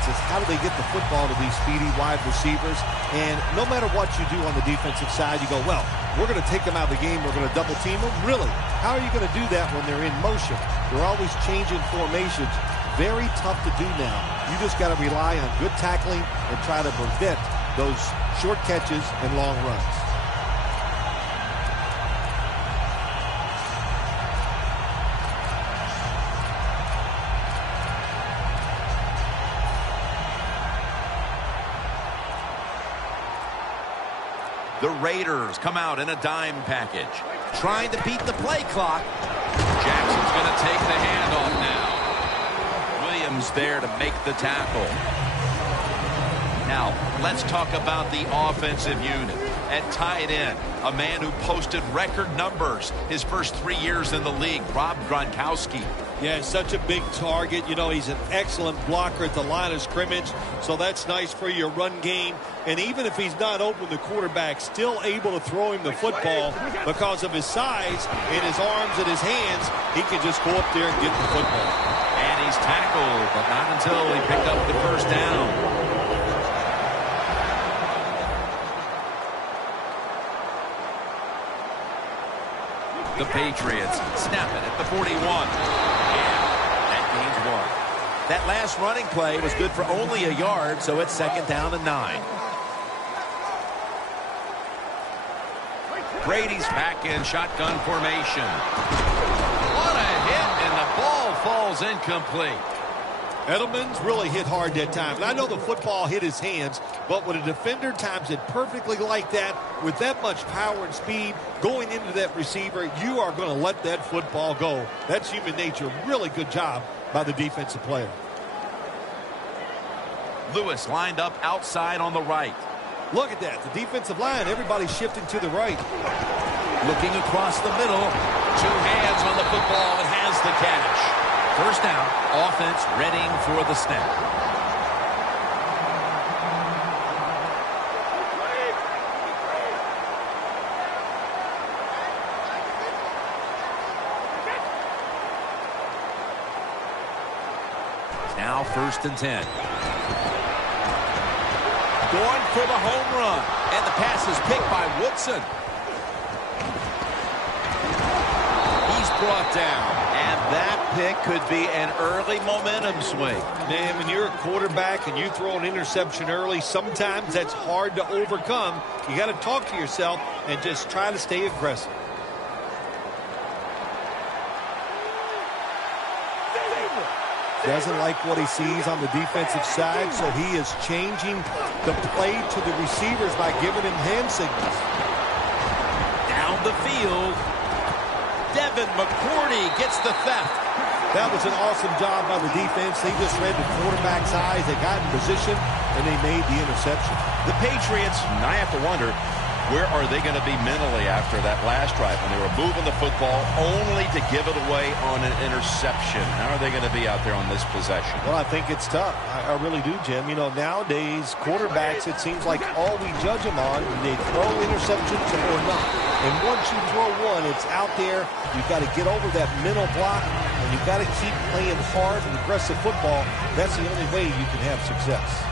defense is how do they get the football to these speedy wide receivers. And no matter what you do on the defensive side, you go, well, we're going to take them out of the game. We're going to double team them. Really? How are you going to do that when they're in motion? They're always changing formations. Very tough to do now. You just got to rely on good tackling and try to prevent those short catches and long runs. The Raiders come out in a dime package, trying to beat the play clock. Jackson's going to take the handoff now. Williams there to make the tackle. Now, let's talk about the offensive unit. At tight end, a man who posted record numbers his first 3 years in the league, Rob Gronkowski. Yeah, such a big target. You know, he's an excellent blocker at the line of scrimmage, so that's nice for your run game. And even if he's not open, the quarterback still able to throw him the football because of his size and his arms and his hands. He can just go up there and get the football. And he's tackled, but not until he picked up the first down. The Patriots snap it at the 41. And that gains 1. That last running play was good for only a yard, so it's 2nd down and 9. Brady's back in shotgun formation. What a hit, and the ball falls incomplete. Edelman's really hit hard that time. And I know the football hit his hands, but when a defender times it perfectly like that, with that much power and speed going into that receiver, you are going to let that football go. That's human nature. Really good job by the defensive player. Lewis lined up outside on the right. Look at that. The defensive line, everybody's shifting to the right. Looking across the middle. 2 hands on the football and has the catch. First down, offense readying for the snap. Now 1st and 10. Going for the home run. And the pass is picked by Woodson. He's brought down. And that pick could be an early momentum swing. Man, when you're a quarterback and you throw an interception early, sometimes that's hard to overcome. You got to talk to yourself and just try to stay aggressive. Doesn't like what he sees on the defensive side, so he is changing the play to the receivers by giving him hand signals. Down the field. Devin McCourty gets the theft. That was an awesome job by the defense. They just read the quarterback's eyes. They got in position, and they made the interception. The Patriots, I have to wonder, where are they going to be mentally after that last drive when they were moving the football only to give it away on an interception? How are they going to be out there on this possession? Well, I think it's tough. I really do, Jim. You know, nowadays, quarterbacks, it seems like all we judge them on, they throw interceptions or not. And once you throw one, it's out there. You've got to get over that mental block, and you've got to keep playing hard and aggressive football. That's the only way you can have success.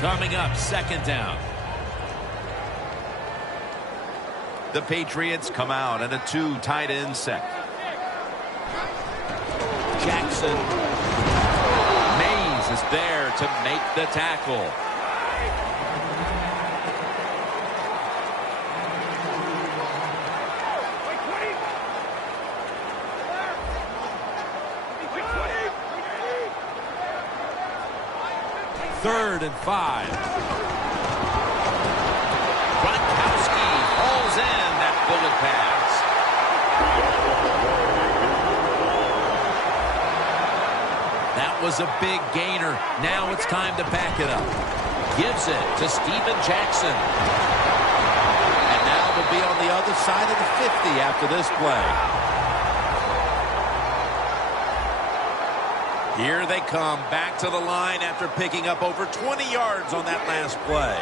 Coming up, 2nd down. The Patriots come out in a 2 tight end set. Jackson. Mays is there to make the tackle. Third and 5. Gronkowski hauls in that bullet pass. That was a big gainer. Now it's time to back it up. Gives it to Steven Jackson. And now they'll be on the other side of the 50 after this play. Here they come back to the line after picking up over 20 yards on that last play.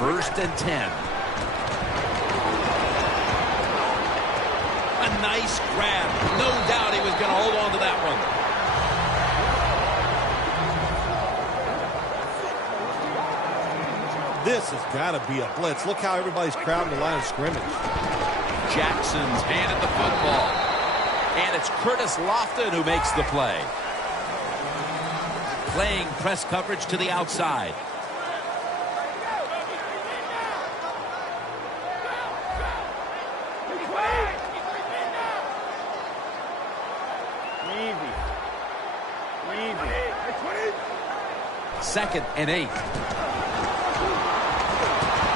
1st and 10. Nice grab. No doubt he was going to hold on to that one. This has got to be a blitz. Look how everybody's crowding the line of scrimmage. Jackson's handed the football. And it's Curtis Lofton who makes the play. Playing press coverage to the outside. Second and 8.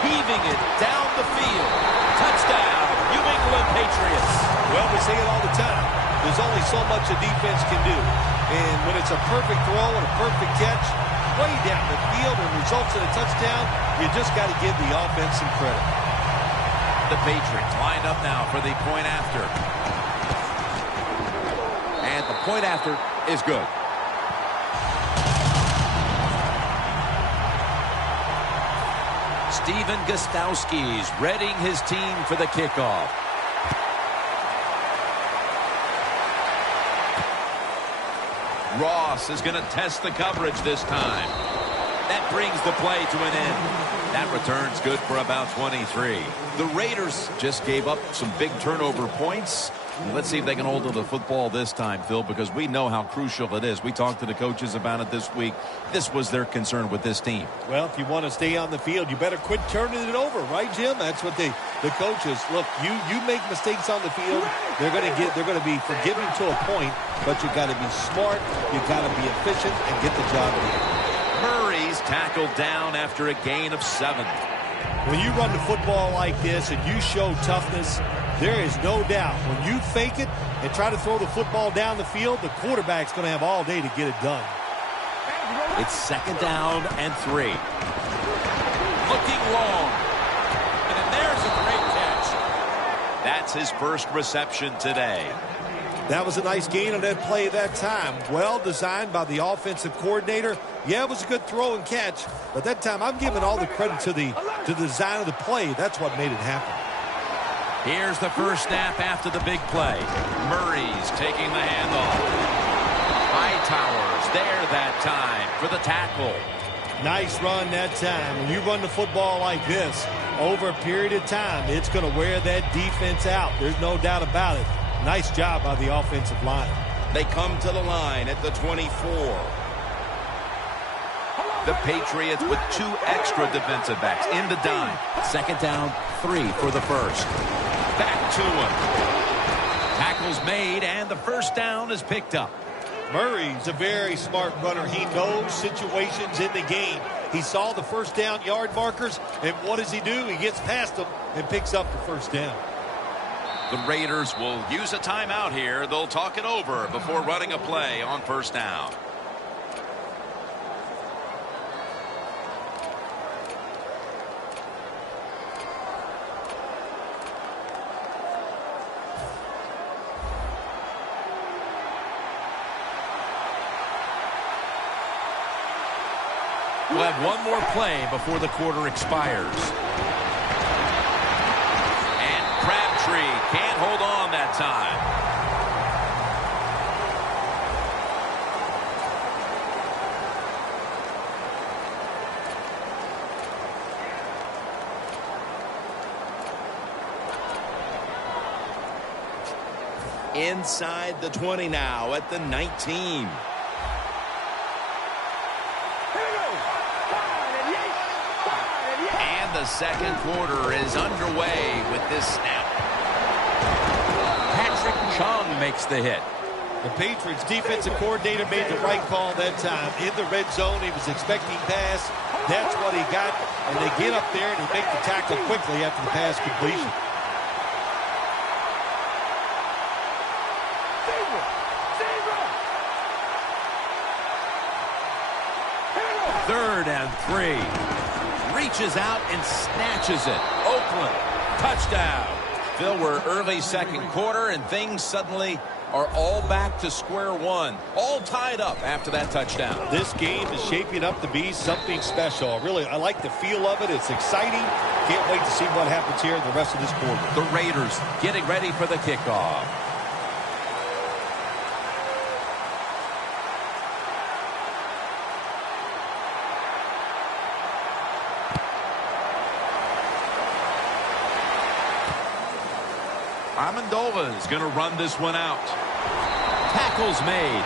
Heaving it down the field. Touchdown, New England Patriots. Well, we say it all the time. There's only so much a defense can do. And when it's a perfect throw and a perfect catch, way down the field and results in a touchdown, you just got to give the offense some credit. The Patriots lined up now for the point after. And the point after is good. Stephen Gostkowski's readying his team for the kickoff. Ross is going to test the coverage this time. That brings the play to an end. That return's good for about 23. The Raiders just gave up some big turnover points. Let's see if they can hold to the football this time, Phil, because we know how crucial it is. We talked to the coaches about it this week. This was their concern with this team. Well, if you want to stay on the field, you better quit turning it over, right, Jim? That's what the coaches look. You make mistakes on the field, they're going to be forgiving to a point, but you got to be smart, you got to be efficient, and get the job done. Murray's tackled down after a gain of 7. When you run the football like this and you show toughness, there is no doubt when you fake it and try to throw the football down the field, the quarterback's going to have all day to get it done. It's second down and 3. Looking long. And there's a great catch. That's his first reception today. That was a nice gain on that play that time. Well designed by the offensive coordinator. Yeah, it was a good throw and catch, but that time I'm giving all the credit to the design of the play. That's what made it happen. Here's the first snap after the big play. Murray's taking the handoff. Hightower's there that time for the tackle. Nice run that time. When you run the football like this, over a period of time, it's going to wear that defense out. There's no doubt about it. Nice job by the offensive line. They come to the line at the 24. The Patriots with 2 extra defensive backs in the dime. Second down, 3 for the first. Back to him. Tackles made, and the first down is picked up. Murray's a very smart runner. He knows situations in the game. He saw the first down yard markers, and what does he do? He gets past them and picks up the first down. The Raiders will use a timeout here. They'll talk it over before running a play on first down. We'll have one more play before the quarter expires. And Crabtree can't hold on that time. Inside the 20 now at the 19. The second quarter is underway with this snap. Patrick Chung makes the hit. The Patriots defensive coordinator made the right call that time. In the red zone, he was expecting pass. That's what he got. And they get up there and they make the tackle quickly after the pass completion. Third and 3. Reaches out and snatches it. Oakland, touchdown. Phil, we're early second quarter, and things suddenly are all back to square one. All tied up after that touchdown. This game is shaping up to be something special. Really, I like the feel of it. It's exciting. Can't wait to see what happens here in the rest of this quarter. The Raiders getting ready for the kickoff. Amendola is going to run this one out. Tackles made.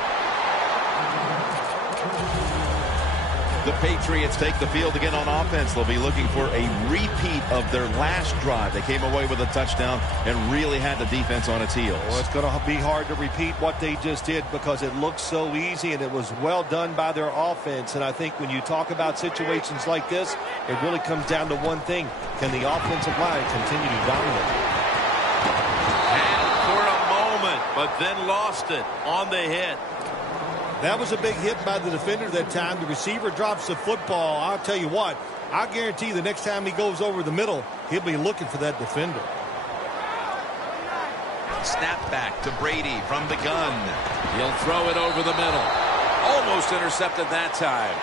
The Patriots take the field again on offense. They'll be looking for a repeat of their last drive. They came away with a touchdown and really had the defense on its heels. Well, it's going to be hard to repeat what they just did because it looked so easy and it was well done by their offense. And I think when you talk about situations like this, it really comes down to one thing. Can the offensive line continue to dominate? And for a moment, but then lost it on the hit. That was a big hit by the defender that time. The receiver drops the football. I'll tell you what, I guarantee the next time he goes over the middle, he'll be looking for that defender. Snap back to Brady from the gun. He'll throw it over the middle. Almost intercepted that time.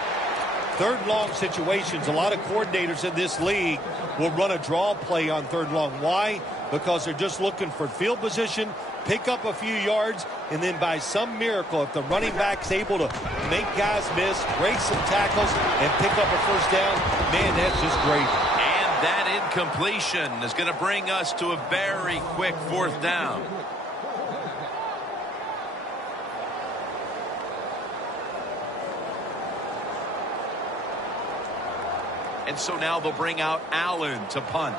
Third long situations, a lot of coordinators in this league will run a draw play on third long. Why? Because they're just looking for field position, pick up a few yards, and then by some miracle, if the running back's able to make guys miss, break some tackles, and pick up a first down, man, that's just great. And that incompletion is going to bring us to a very quick fourth down. And so now they'll bring out Allen to punt.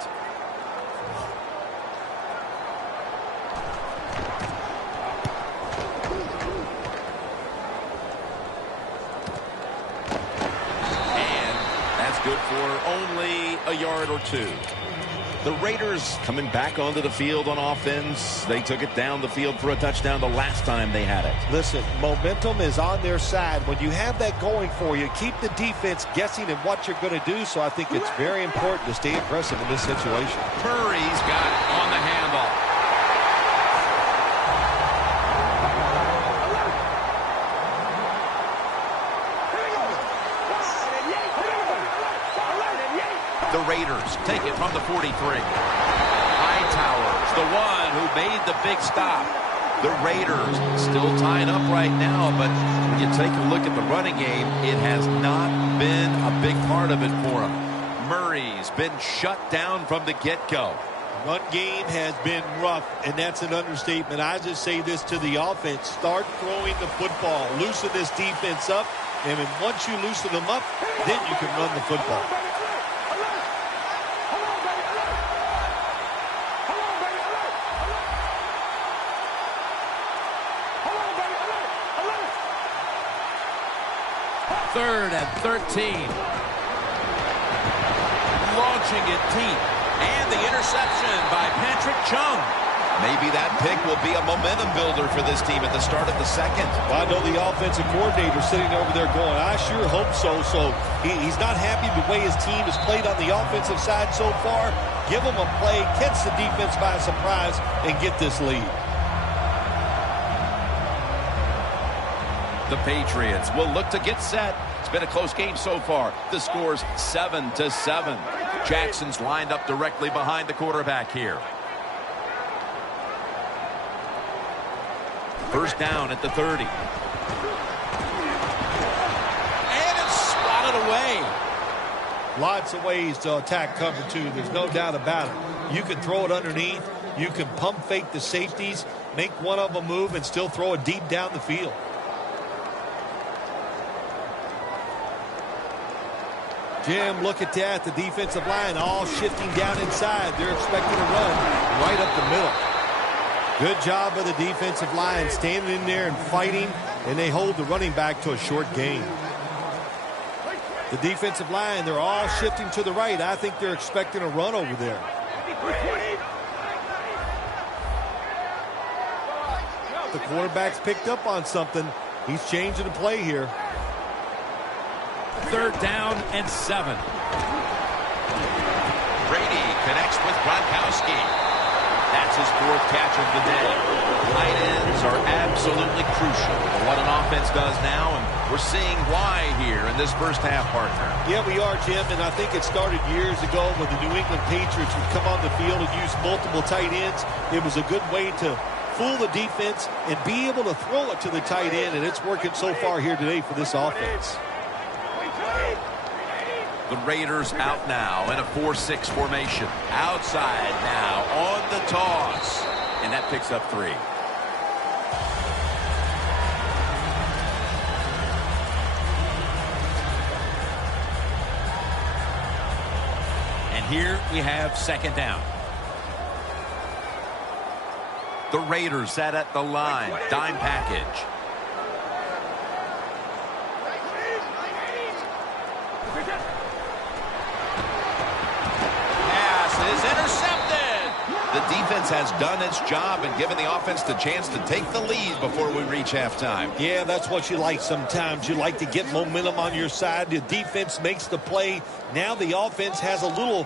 Good for only a yard or two. The Raiders coming back onto the field on offense. They took it down the field for a touchdown the last time they had it. Listen, momentum is on their side. When you have that going for you, keep the defense guessing at what you're going to do. So I think it's very important to stay aggressive in this situation. Murray's got it on the handoff. The Raiders take it from the 43. Hightower's the one who made the big stop. The Raiders still tied up right now, but when you take a look at the running game, it has not been a big part of it for them. Murray's been shut down from the get-go. Run game has been rough, and that's an understatement. I just say this to the offense. Start throwing the football. Loosen this defense up, and then once you loosen them up, then you can run the football. Third and 13. Launching it deep. And the interception by Patrick Chung. Maybe that pick will be a momentum builder for this team at the start of the second. Well, I know the offensive coordinator sitting over there going, I sure hope so. So he's not happy the way his team has played on the offensive side so far. Give him a play, catch the defense by surprise, and get this lead. The Patriots will look to get set. It's been a close game so far. The score's 7-7. Jackson's lined up directly behind the quarterback here. First down at the 30. And it's swatted away. Lots of ways to attack cover two. There's no doubt about it. You can throw it underneath. You can pump fake the safeties, make one of them move, and still throw it deep down the field. Jim, look at that. The defensive line all shifting down inside. They're expecting a run right up the middle. Good job by the defensive line standing in there and fighting, and they hold the running back to a short gain. The defensive line, they're all shifting to the right. I think they're expecting a run over there. The quarterback's picked up on something. He's changing the play here. Third down and 7. Brady connects with Gronkowski. That's his 4th catch of the day. Tight ends are absolutely crucial to what an offense does now, and we're seeing why here in this first half, partner. Yeah, we are, Jim, and I think it started years ago when the New England Patriots would come on the field and use multiple tight ends. It was a good way to fool the defense and be able to throw it to the tight end, and it's working so far here today for this offense. The Raiders out now in a 4-6 formation. Outside now on the toss. And that picks up 3. And here we have second down. The Raiders set at the line. Dime package. Is intercepted. The defense has done its job and given the offense the chance to take the lead before we reach halftime. Yeah, that's what you like sometimes. You like to get momentum on your side. The defense makes the play. Now the offense has a little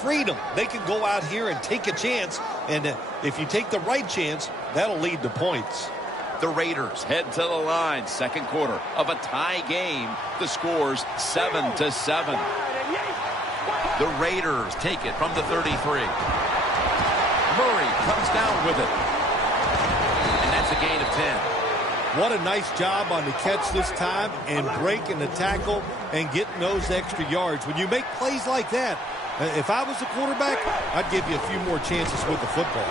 freedom. They can go out here and take a chance, and if you take the right chance, that'll lead to points. The Raiders head to the line. Second quarter of a tie game. The score's 7-7. The Raiders take it from the 33. Murray comes down with it. And that's a gain of 10. What a nice job on the catch this time and breaking the tackle and getting those extra yards. When you make plays like that, if I was the quarterback, I'd give you a few more chances with the football.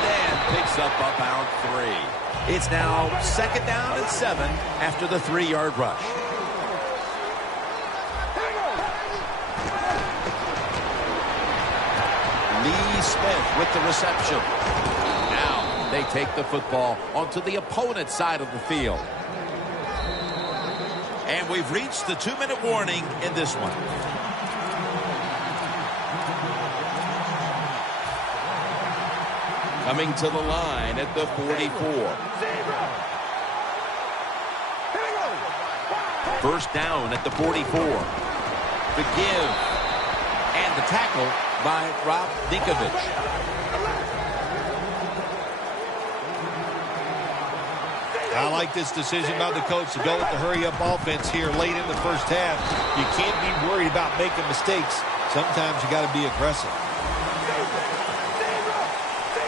Dan picks up about 3. It's now second down and 7 after the 3-yard rush. Lee Smith with the reception. Now they take the football onto the opponent's side of the field. And we've reached the 2-minute warning in this one. Coming to the line at the 44. First down at the 44. The give and the tackle by Rob Ninkovich. I like this decision by the coach to go with the hurry-up offense here late in the first half. You can't be worried about making mistakes. Sometimes you got to be aggressive.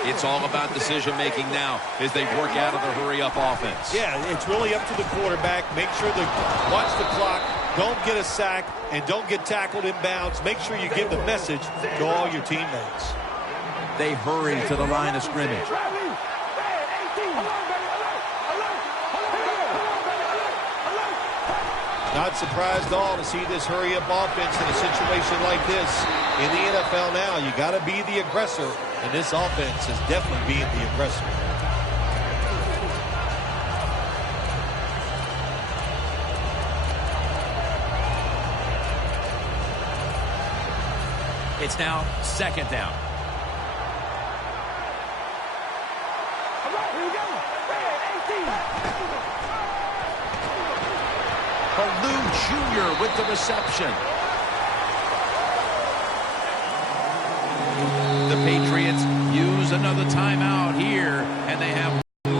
It's all about decision-making now as they work out of the hurry-up offense. Yeah, it's really up to the quarterback. Make sure to watch the clock. Don't get a sack and don't get tackled in bounds. Make sure you give the message to all your teammates. They hurry to the line of scrimmage. Not surprised at all to see this hurry-up offense in a situation like this. In the NFL now, you got to be the aggressor, and this offense is definitely being the aggressor. It's now second down. Baloo Jr. with the reception. The Patriots use another timeout here, and they have